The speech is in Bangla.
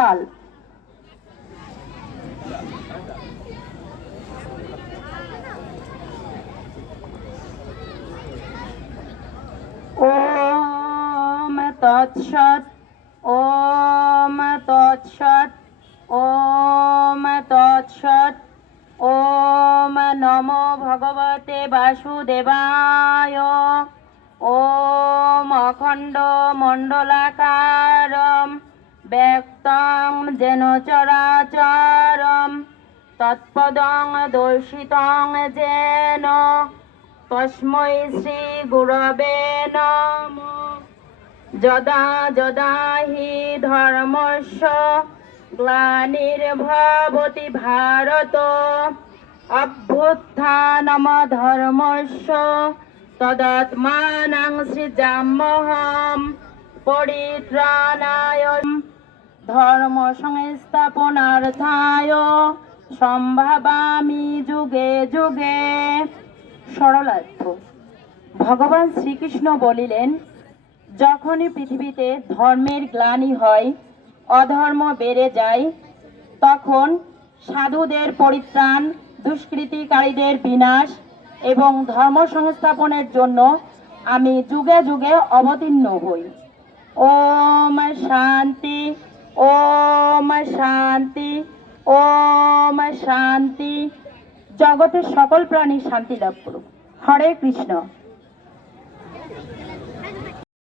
তাল ওম তৎসৎ ওম তৎসৎ ওম তৎসৎ ওম নমো ভগবতে বাসুদেবায় ওম অখণ্ড মণ্ডলাকারম ব্যক্তং যেন চরাচরম, তৎপদং দর্শিতং যেন তস্मै শ্রী গুরবে নম। যদা যদা হি ধর্মস্য গ্লানির্ভবতি ভারত, অভ্যুত্থানম ধর্মস্য তদাত্মানাং সৃজাম্যহম পরিত্রাণায় ধর্ম সংস্থাপনার্থায় সম্ভাবামি যুগে যুগে। সরলার্থ। ভগবান শ্রীকৃষ্ণ বলিলেন, যখনই পৃথিবীতে ধর্মের গ্লানি হয়, অধর্ম বেড়ে যায়, তখন সাধুদের পরিত্রাণ, দুষ্কৃতিকারীদের বিনাশ এবং ধর্ম সংস্থাপনের জন্য আমি যুগে যুগে অবতীর্ণ হই। ওম শান্তি ওম শান্তি ওম শান্তি। জগতের সকল প্রাণী শান্তি লাভ করুক। হরে কৃষ্ণ।